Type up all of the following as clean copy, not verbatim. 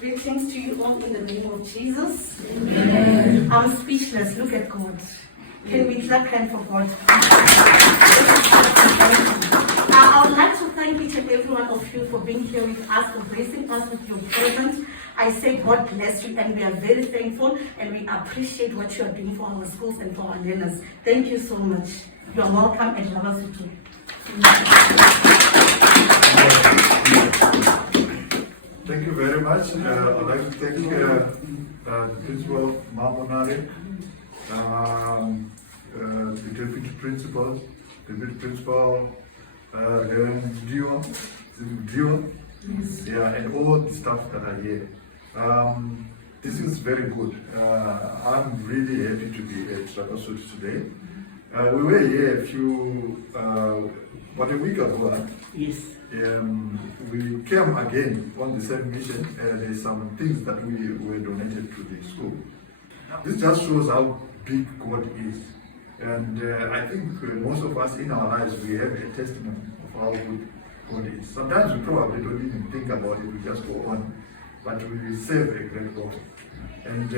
Greetings to you all in the name of Jesus. Amen. I'm speechless. Look at God. Can we clap hands for God? I would like to thank each and every one of you for being here with us, for blessing us with your presence. I say God bless you, and we are very thankful, and we appreciate what you are doing for our schools and for our learners. Thank you so much. You are welcome at Lavasutu. Thank you very much. I'd like to thank the principal, Mamonare, the deputy principal, Dio, yeah, and all the staff that are here. This is very good. I'm really happy to be at Lavasutu today. We were here about a week ago. Yes. We came again on the same mission. There's some things that we were donated to the school. This just shows how big God is. And I think most of us in our lives, we have a testimony of how good God is. Sometimes we probably don't even think about it, we just go on. But we serve a great God. And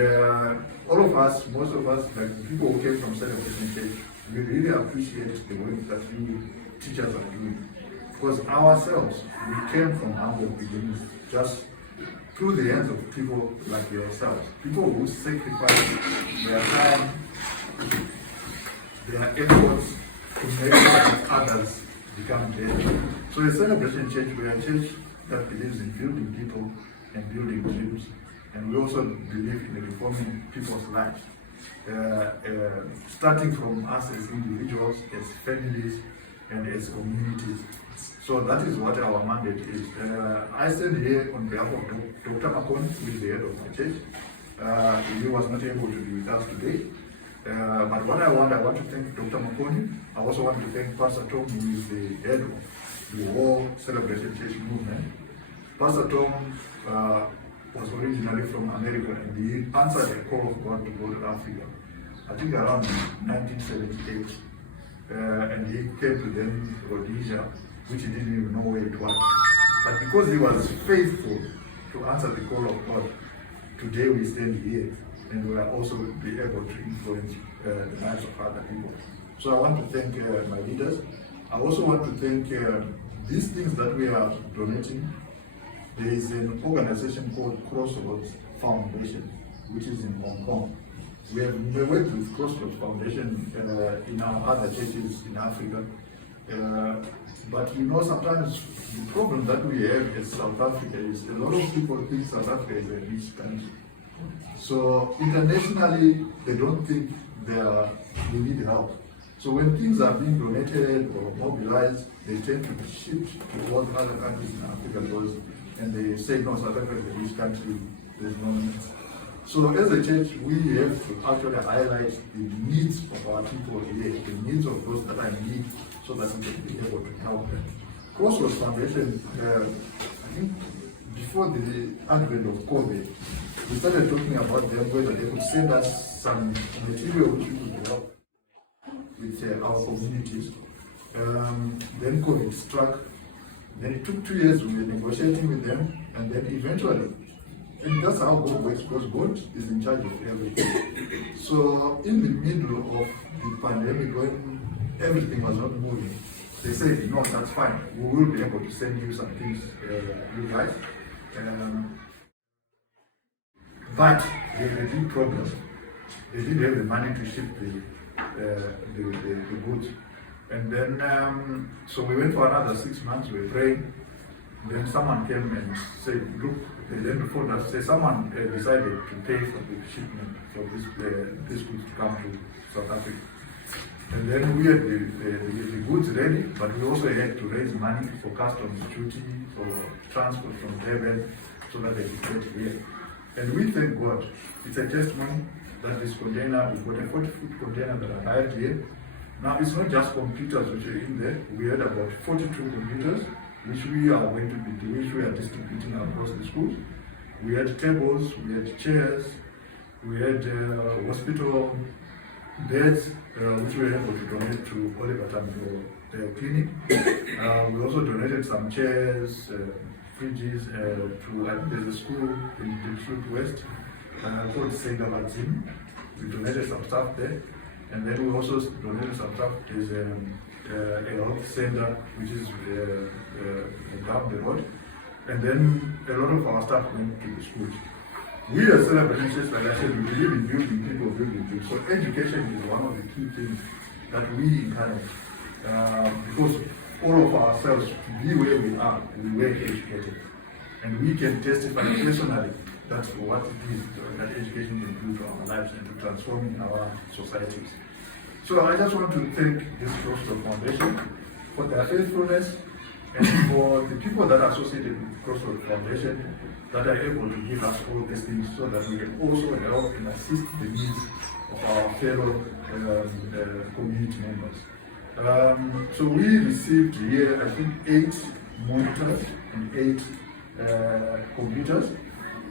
all of us, most of us, like people who came from Celebration Church, we really appreciate the work that you teachers are doing. Because ourselves, we came from humble beginnings, just through the hands of people like yourselves. People who sacrifice their time, their efforts to make sure others become better. So a Celebration Church, we are a church that believes in building people and building dreams. And we also believe in reforming people's lives. Starting from us as individuals, as families, and as communities. So that is what our mandate is. I stand here on behalf of Dr. Makoni, who is the head of my church. He was not able to be with us today. But what I want to thank Dr. Makoni. I also want to thank Pastor Tom, who is the head of the whole Celebration Church movement. Pastor Tom was originally from America, and he answered a call of God to go to Africa. I think around 1978. And he came to them, Rhodesia, which he didn't even know where it was. But because he was faithful to answer the call of God, today we stand here, and we are also be able to influence the lives of other people. So I want to thank my leaders. I also want to thank these things that we are donating. There is an organization called Crossroads Foundation, which is in Hong Kong. We worked with Crossroads Foundation in our other churches in Africa. But you know, sometimes the problem that we have in South Africa is a lot of people think South Africa is a rich country. So internationally, they don't think we need help. So when things are being donated or mobilized, they tend to shift to all other countries in Africa and they say, no, South Africa is a rich country, there's no need. So as a church, we have to actually highlight the needs of our people here, the needs of those that are in need, so that we can be able to help them. Crossroads Foundation, I think before the advent of COVID, we started talking about them, whether they could send us some material which we could help with our communities. Then COVID struck. Then it took 2 years, we were negotiating with them, and then eventually, and that's how God works, because God is in charge of everything. So in the middle of the pandemic, when everything was not moving, they said, no, that's fine. We will be able to send you some things, you guys. But they did progress. They didn't have the money to ship the goods. And then, so we went for another 6 months, we were praying. Then someone came and said, look, they then phoned us, say someone decided to pay for the shipment for this goods to come to South Africa. And then we had the goods ready, but we also had to raise money for customs duty, for transport from Durban, so that they could get here. And we thank God. It's a testimony that this container, we've got a 40-foot container that arrived here. Now, it's not just computers which are in there. We had about 42 computers, which we are going to be, which we are distributing across the schools. We had tables, we had chairs, we had hospital beds, which we were able to donate to Oliver Tambo clinic. We also donated some chairs, fridges to, I think there's a school in District West called St. Abadzim. We donated some stuff there. And then we also donated some stuff. There's a health center which is down the road. And then a lot of our staff went to the schools. We as Celebration Church, like I said, we believe in building people, building people. So education is one of the key things that we encourage. Because all of ourselves, to be where we are, we were educated. And we can testify personally that's what it is that education can do to our lives and to transforming our societies. So I just want to thank this Crossroads Foundation for their faithfulness and for the people that are associated with Crossroads Foundation that are able to give us all these things so that we can also help and assist the needs of our fellow community members. So we received here, I think, 8 monitors and 8 computers,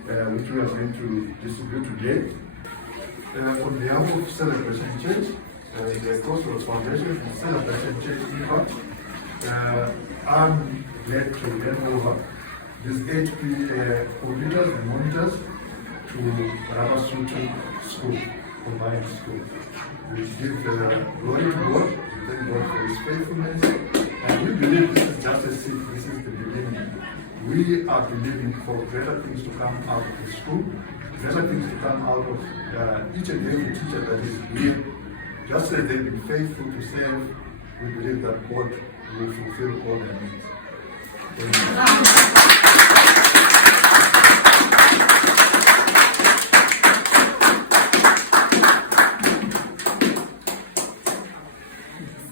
which we are going to distribute today. On behalf of Celebration Church, the Crossroads Foundation and Celebration Church Impact, I'm glad to hand over these 8 computers and monitors to Ramasutu School, combined school. We give glory to God, we thank God for His faithfulness, and we believe this is just a seed, this is the beginning. We are believing for greater things to come out of the school, greater things to come out of each and every teacher that is here. Just as they've been faithful to serve, we believe that God will fulfill all their needs.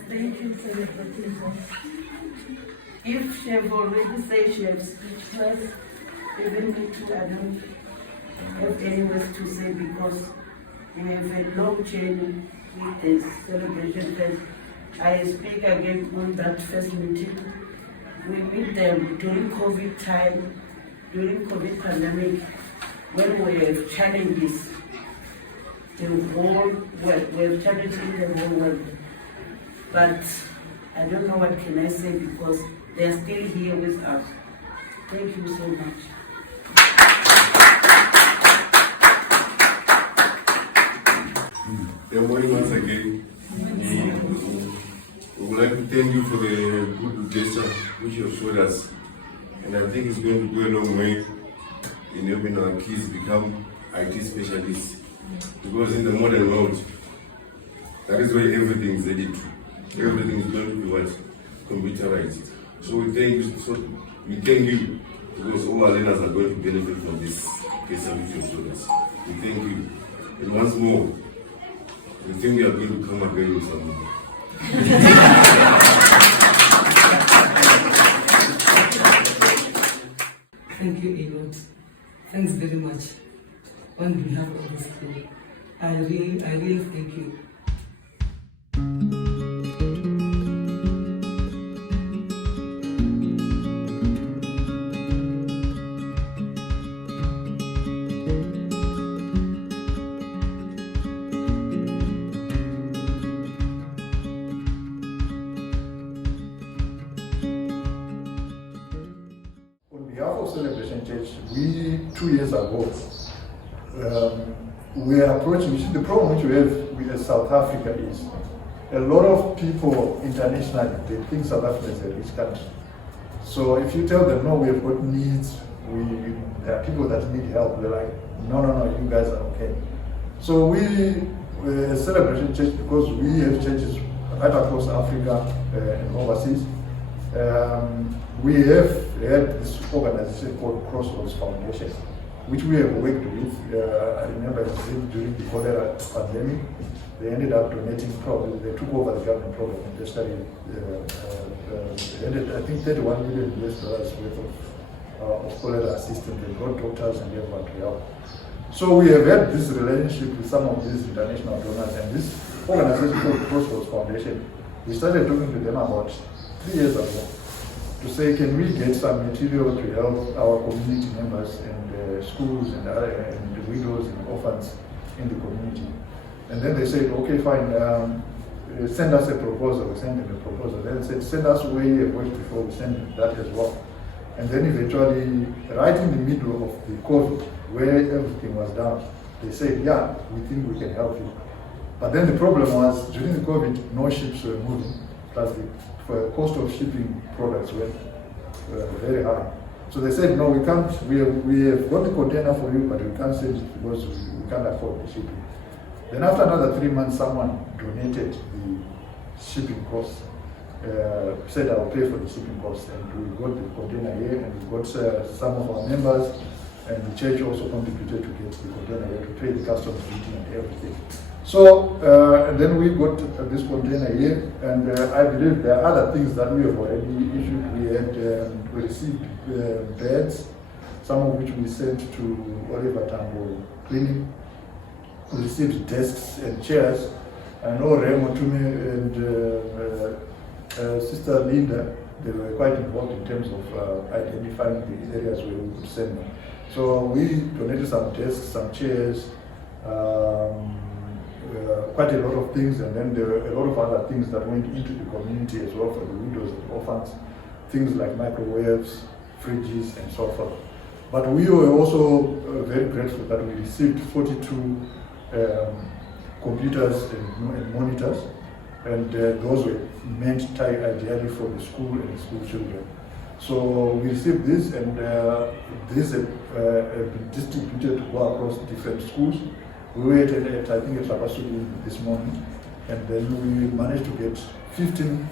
Thank you, Senator. If she have already said she has speechless, even me too, I don't have any words to say because we have a long journey with this celebration fest. I speak again on that first meeting. We meet them during COVID time, during COVID pandemic, when we have challenges, the whole world, we have challenges in the whole world. But I don't know what can I say because they are still here with us. Thank you so much. Good morning once again. We would like to thank you for the good gesture which you have showed us. And I think it's going to go a long way in helping our kids become IT specialists. Because in the modern world, that is where everything is headed to. Everything is going to be what? Computerized. So we thank you because all our learners are going to benefit from this gesture which you have showed us. We thank you. And once more, we think we are going to come again with some more. Thank you, Elliot. Thanks very much. On behalf of the school, I really thank you. Celebration Church, we 2 years ago, we are approaching, the problem which we have with South Africa is a lot of people internationally, they think South Africa is a rich country. So if you tell them, no, we have got needs, there are people that need help, they're like, no, you guys are okay. So we're a Celebration Church because we have churches right across Africa and overseas. We have had this organization called Crossroads Foundation, which we have worked with. I remember during the cholera pandemic, they ended up donating probably, they took over the government program and they started, I think $31 million worth of cholera assistance. They brought doctors and everyone to help. So we have had this relationship with some of these international donors, and this organization called Crossroads Foundation, we started talking to them about 3 years ago to say, can we get some material to help our community members and schools and the widows and orphans in the community? And then they said, okay, fine, send us a proposal. We sent them a proposal. Then said, send us where you have worked before. We sent that as well. And then eventually, right in the middle of the COVID, where everything was down, they said, yeah, we think we can help you. But then the problem was, during the COVID, no ships were moving. Plus the cost of shipping products were very high. So they said, no, we can't, we have got the container for you, but we can't send it because we can't afford the shipping. Then after another 3 months, someone donated the shipping costs, said I'll pay for the shipping costs, and we got the container here, and we got some of our members, and the church also contributed to get the container here, to pay the customs duty and everything. So, and then we got this container here, and I believe there are other things that we have already issued. We received beds, some of which we sent to Oliver Tambo Clinic. We received desks and chairs. I know Remo Tume and Sister Linda, they were quite involved in terms of identifying the areas where we could send them. So we donated some desks, some chairs, quite a lot of things, and then there were a lot of other things that went into the community as well for the widows and orphans, things like microwaves, fridges, and so forth. But we were also very grateful that we received 42 computers and monitors, and those were meant ideally for the school and the school children. So we received this, and these have been distributed to go across different schools. We waited at, I think, at Labasudi this morning, and then we managed to get 15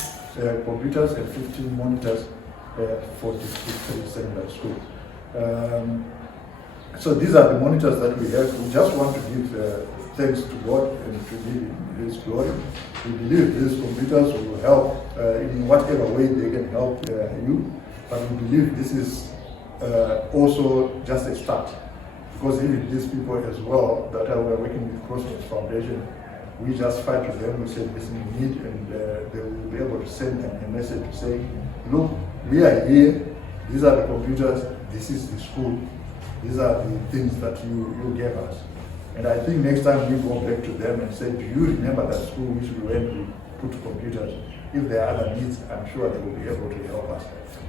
computers and 15 monitors for district secondary school. So these are the monitors that we have. We just want to give thanks to God and to give Him His glory. We believe these computers will help in whatever way they can help you, but we believe this is also just a start. Because even these people as well that are working with Crossroads Foundation, we just fight with them, we say this is need, and they will be able to send them a message to say, look, we are here, these are the computers, this is the school, these are the things that you gave us. And I think next time we go back to them and say, do you remember that school which we went to put computers? If there are other needs, I'm sure they will be able to help us.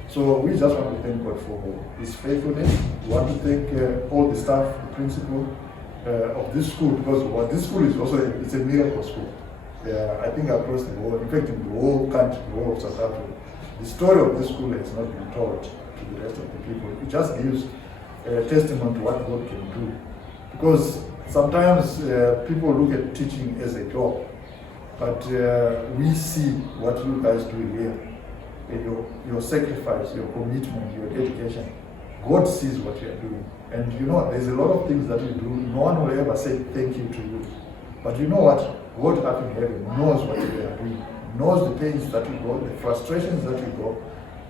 So we just want to thank God for His faithfulness. We want to thank all the staff, the principal of this school, because this school is also it's a miracle school. I think across the world, in fact in the whole country, the whole of South Africa, the story of this school has not been told to the rest of the people. It just gives a testament to what God can do. Because sometimes people look at teaching as a job, but we see what you guys do here. Your sacrifice, your commitment, your dedication. God sees what you are doing. And you know, there's a lot of things that you do. No one will ever say thank you to you. But you know what? God up in heaven knows what you are doing. Knows the pains that you go, the frustrations that you go.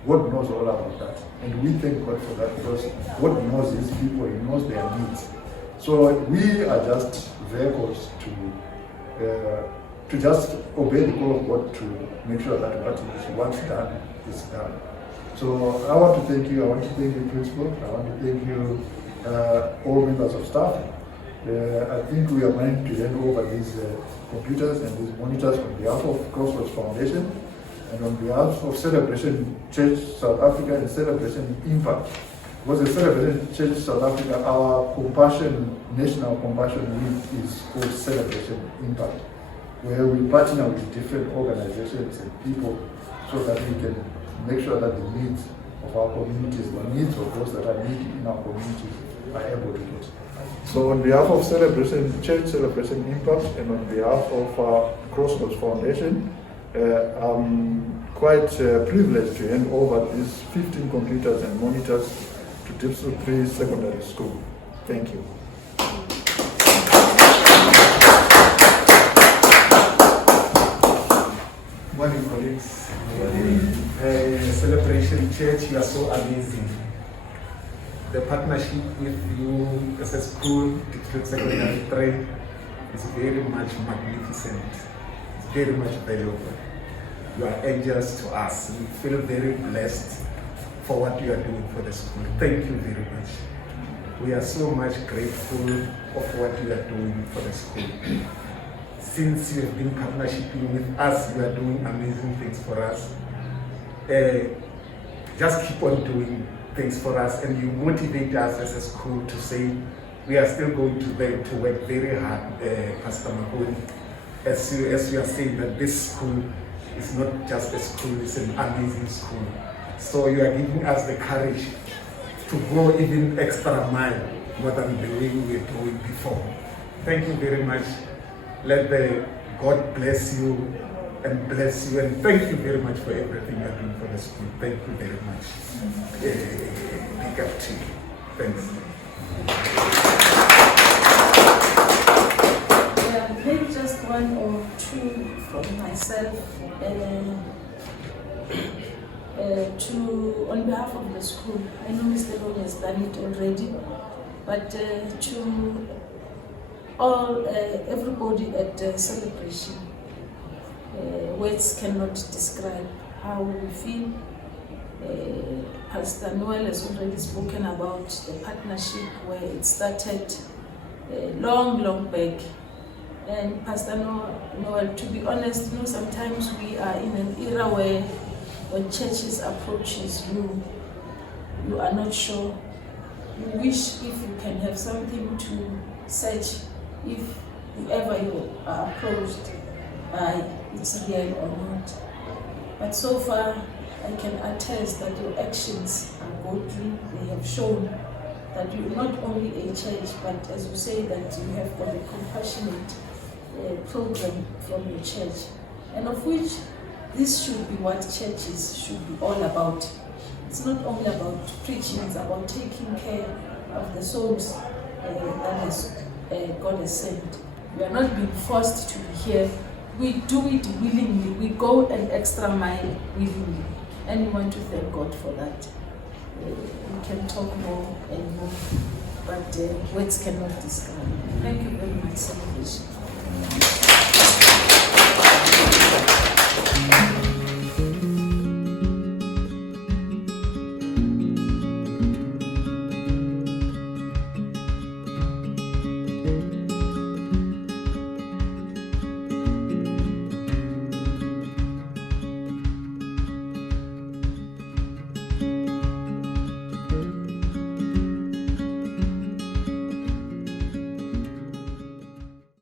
God knows all about that. And we thank God for that, because God knows His people, He knows their needs. So we are just vehicles to just obey the call of God, to make sure that what is once done is done. So I want to thank you. I want to thank you, Principal. I want to thank you, all members of staff. I think we are going to hand over these computers and these monitors on behalf of Crossroads Foundation and on behalf of Celebration Church South Africa and Celebration Impact. Because the Celebration Church South Africa, our National Compassion Week is called Celebration Impact, where we partner with different organizations and people so that we can make sure that the needs of our communities, the needs of those that are needy in our communities, are able to get. So on behalf of Celebration Church, Celebration Impact, and on behalf of Crossroads Foundation, I'm quite privileged to hand over these 15 computers and monitors to District 3 Secondary School. Thank you. Morning, colleagues. Celebration Church, you are so amazing. The partnership with you as a school, District Secondary 3, is very much magnificent. It's very much valuable. You are angels to us. We feel very blessed for what you are doing for the school. Thank you very much. We are so much grateful of what you are doing for the school. since you have been partnershiping with us, you are doing amazing things for us. Just keep on doing things for us, and you motivate us as a school to say we are still going to work very hard, Pastor Mahoney, as you are saying that this school is not just a school, it's an amazing school. So you are giving us the courage to go even extra mile more than the way we were doing before. Thank you very much. Let the God bless you and bless you, and thank you very much for everything you're doing for the school. Thank you very much. Big up to you. Thanks. Yeah, maybe just one or two from myself. On behalf of the school, I know Mr. Lord has done it already, but to all everybody at Celebration, words cannot describe how we feel. Pastor Noel has already spoken about the partnership where it started long back. And Pastor Noel, to be honest, sometimes we are in an era where when churches approaches you, you are not sure. You wish if you can have something to search if whoever you are approached by, it's real or not. But so far, I can attest that your actions are godly. They have shown that you're not only a church, but as you say, that you have got a compassionate program from your church, and of which this should be what churches should be all about. It's not only about preaching, it's about taking care of the souls that God has sent. We are not being forced to be here. We do it willingly. We go an extra mile willingly. And we want to thank God for that. We can talk more and more, but words cannot describe. Thank you very much, Celebration.